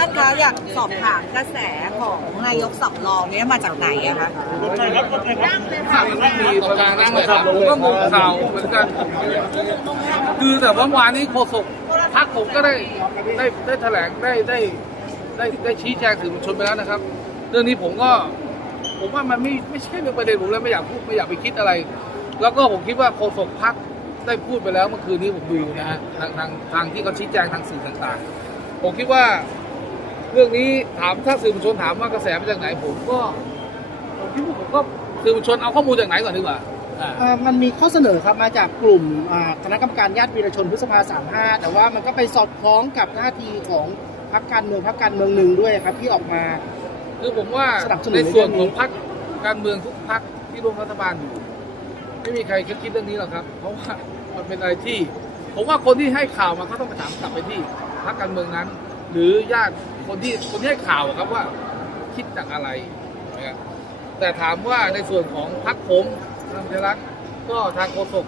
ท่านคะอยากสอบถามกระแสของนายกสำรองเนี่ยมาจากไหนอะคะข่าวมันไม่มีประการนั่งเลยครับผมก็งงข่าวเหมือนกัน คือแต่ว่าวานนี้โฆษกพักผมก็ได้ได้ได้แถลงได้ได้ได้ได้ชี้แจงสื่อมวลชนไปแล้วนะครับ เรื่องนี้ผมก็ผมว่ามันไม่ไม่ใช่เรื่องประเด็นผมเลยไม่อยากพูดไม่อยากไปคิดอะไร แล้วก็ผมคิดว่าโฆษกพักได้พูดไปแล้วเมื่อคืนนี้ผมดูนะฮะทางทางทางที่เขาชี้แจงทางสื่อต่างๆ ผมคิดว่า เรื่องนี้ถามถ้าสื่อมวลชนถามว่ากระแสมาจากไหนผมก็ผมคิดว่าผมก็สื่อมวลชนเอาข้อมูลจากไหนก่อนดีกว่าอ่าเอ่อมันมีข้อเสนอครับมาจากกลุ่มอ่าคณะกรรมการญาติวีรชนพฤษภาสามห้าแต่ว่ามันก็ไปสอดคล้องกับท่าทีของพรรคการเมืองพรรคการเมืองหนึ่งด้วยครับที่ออกมา คือผมว่าสนับสนุนในในส่วนเรื่องนี้ของพรรคการเมืองทุกพรรคที่ร่วมรัฐบาลอยู่ไม่มีใครคิดคิดเรื่องนี้หรอกครับ เพราะว่ามันเป็นอะไรที่ ผมว่าคนที่ให้ข่าวมาเขาต้องไปถามกลับไปที่พรรคการเมืองนั้น หรือญาติคนที่คนที่ให้ข่าวครับว่า คิดจากอะไรนะครับแต่ถามว่าในส่วนของพรรคผมทางเทรักก็ทางโฆษก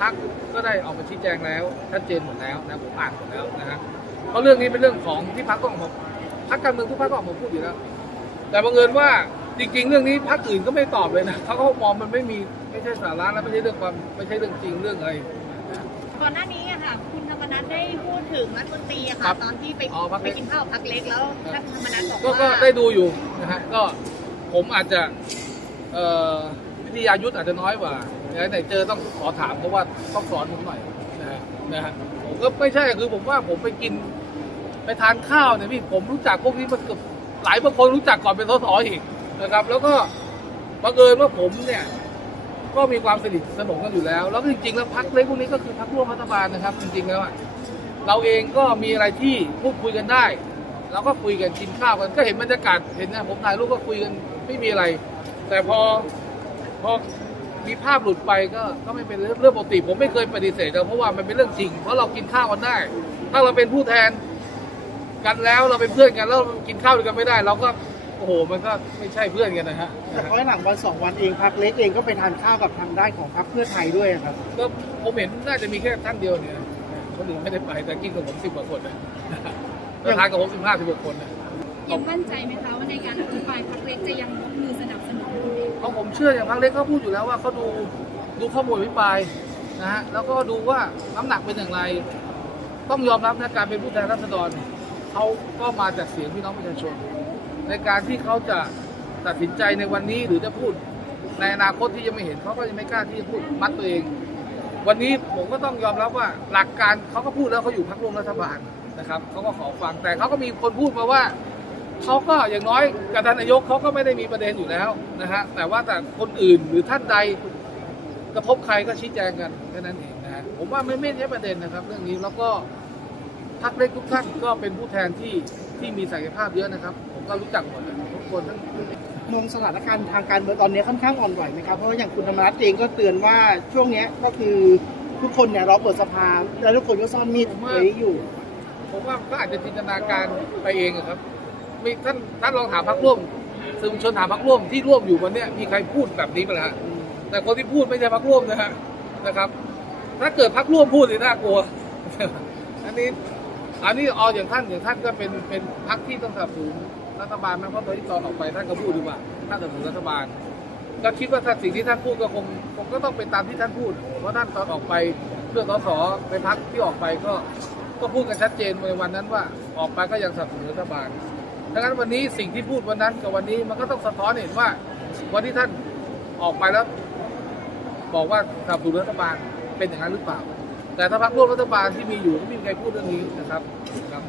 พรรคก็ได้ออกมาชี้แจงแล้วชัดเจนหมดแล้วนะผมอ่านหมดแล้วนะฮะเพราะเรื่องนี้เป็นเรื่องของที่พรรคต้องอกมาพรรคการเมืองทุกพรรคก็ออกมาพูดอยู่แล้ว แต่บังเอิญว่าจริงๆ เรื่องนี้พรรคอื่นก็ไม่ตอบเลยนะเขาก็มองมันไม่มีไม่ใช่สาระและไม่ใช่เรื่องความไม่ใช่เรื่องจริงเรื่องอะไร ก่อนหน้านี้อะค่ะ คุณธรรมนัฐได้พูดถึงรัฐมนตรีอะครัค่ะ บตอนที่ไปอ๋อพรรคเล็ไปกกินข้าวกับพักเล็กแล้วท่านธรรมนัฐบอกก็ก็ว่าได้ดูอยู่นะฮะก็ผมอาจจะเอ่อวิทยายุทธอาจจะน้อยกว่าไหนๆเจอต้องขอถามเพราะว่าต้องสอนผมหน่อยนะฮะนะฮะผมก็ไม่ใช่คือผมว่าผมไปกิน ไปทานข้าวเนี่ยพี่ผมรู้จักพวกนี้มันเกือบหลายบางคนรู้จักก่อนเป็นสสอีกนะครับ แล้วก็บังเอิญว่าผมเนี่ย ก็มีความสนิทสนมกันอยู่แล้ว แล้วจริงๆแล้วพักเล็กพวกนี้ก็คือพักร่วมรัฐบาลนะครับ จริงๆแล้วอะเราเองก็มีอะไรที่พูดคุยกันได้เราก็คุยกันกินข้าวกันก็เห็นบรรยากาศเห็นนะผมถ่ายรูปก็คุยกันไม่มีอะไร แต่พอพอมีภาพหลุดไปก็ก็ไม่เป็นเรื่องเรื่องปกติ ผมไม่เคยปฏิเสธเลยเพราะว่ามันเป็นเรื่องจริง เพราะเรากินข้าวกันได้ ถ้าเราเป็นผู้แทนกันแล้วเราเป็นเพื่อนกันแล้วกินข้าวด้วยกันไม่ได้ เราก็ โอ้โห มันก็ไม่ใช่เพื่อนกันนะฮะแต่เพราะหลังวันสองวันเองพรรคเล็กเองก็ไปทานข้าวกับทางด้านของพรรคเพื่อไทยด้วยครับ ก็ผมเห็นน่าจะมีแค่ท่านเดียวเนี่ยคนอื่นไม่ได้ไปแต่กินกับผมสิบกว่าคนนะแล้วทานกับผมสิบห้าสิบกว่าคนนะยังมั่นใจไหมคะว่าในการอภิปรายพรรคเล็กจะยังยกมือสนับสนุนคุณเองเพราะผมเชื่ออย่างพักเล็กเขาพูดอยู่แล้วว่าเขาดูดูข้อมูลวิปรายนะฮะแล้วก็ดูว่าน้ำหนักเป็นอย่างไร ต้องยอมรับนะการเป็นผู้แทนราษฎรเขาก็มาจากเสียงพี่น้องประชาชน ในการที่เขาจะตัดสินใจในวันนี้หรือจะพูดในอนาคตที่ยังไม่เห็นเขาก็ยังไม่กล้าที่จะพูดมัดตัวเอง วันนี้ผมก็ต้องยอมรับว่าหลักการเขาก็พูดแล้วเขาอยู่พักร่วมรัฐบาลนะครับเขาก็ขอฟังแต่เขาก็มีคนพูดมาว่าเขาก็อย่างน้อยกับท่านนายกเขาก็ไม่ได้มีประเด็นอยู่แล้วนะฮะแต่ว่าแต่คนอื่นหรือท่านใดกระทบใครก็ชี้แจงกันแค่นั้นเองนะฮะผมว่าไม่ไม่ใช่ประเด็นนะครับ เรื่องนี้แล้วก็พักเล็กทุกท่านก็เป็นผู้แทนที่ที่มีศักยภาพเยอะนะครับ ก็รู้จักหมดเลยทุกคนทั้งมองสถานการณ์ทางการเมืองตอนนี้ค่อนข้างอ่อนไหวไหมครับ เพราะว่าอย่างคุณธรรมนัฐเองก็เตือนว่าช่วงเนี้ยก็คือทุกคนเนี่ยรอเปิดสภาแล้วทุกคนก็ซ่อนมีดไว้อยู่ ผมว่าก็อาจจะจินตนาการไปเองอะครับมีท่านท่านลองถามพักร่วมสื่อมวลชนถามพักร่วมที่ร่วมอยู่วันเนี้ยมีใครพูดแบบนี้ไหมล่ะฮะแต่คนที่พูดไม่ใช่พักร่วมนะฮะนะครับ ถ้าเกิดพักร่วมพูดนี่น่ากลัว อันนี้อันนี้เอาอย่างท่านอย่างท่านก็เป็นเป็นพักที่ต้องสนับสนุน รัฐบาลนะเพราะตอนที่ตอนออกไปท่านก็พูดดีกว่าท่านสนับสนุนรัฐบาล ก็คิดว่าถ้าสิ่งที่ท่านพูดก็คงคงก็ต้องเป็นตามที่ท่านพูด เพราะท่านตอนออกไปเรื่องสสไปพักที่ออกไปก็ก็พูดกันชัดเจนในวันนั้นว่าออกไปก็ยังสนับสนุนรัฐบาลดังนั้นวันนี้สิ่งที่พูดวันนั้นกับวันนี้มันก็ต้องสะท้อนเห็นว่าวันที่ท่านออกไปแล้ว บอกว่าสนับสนุนรัฐบาลเป็นอย่างนั้นหรือเปล่า แต่ถ้าพักร่วมรัฐบาลที่มีอยู่ก็ไม่มีใครพูดเรื่องนี้นะครับครับ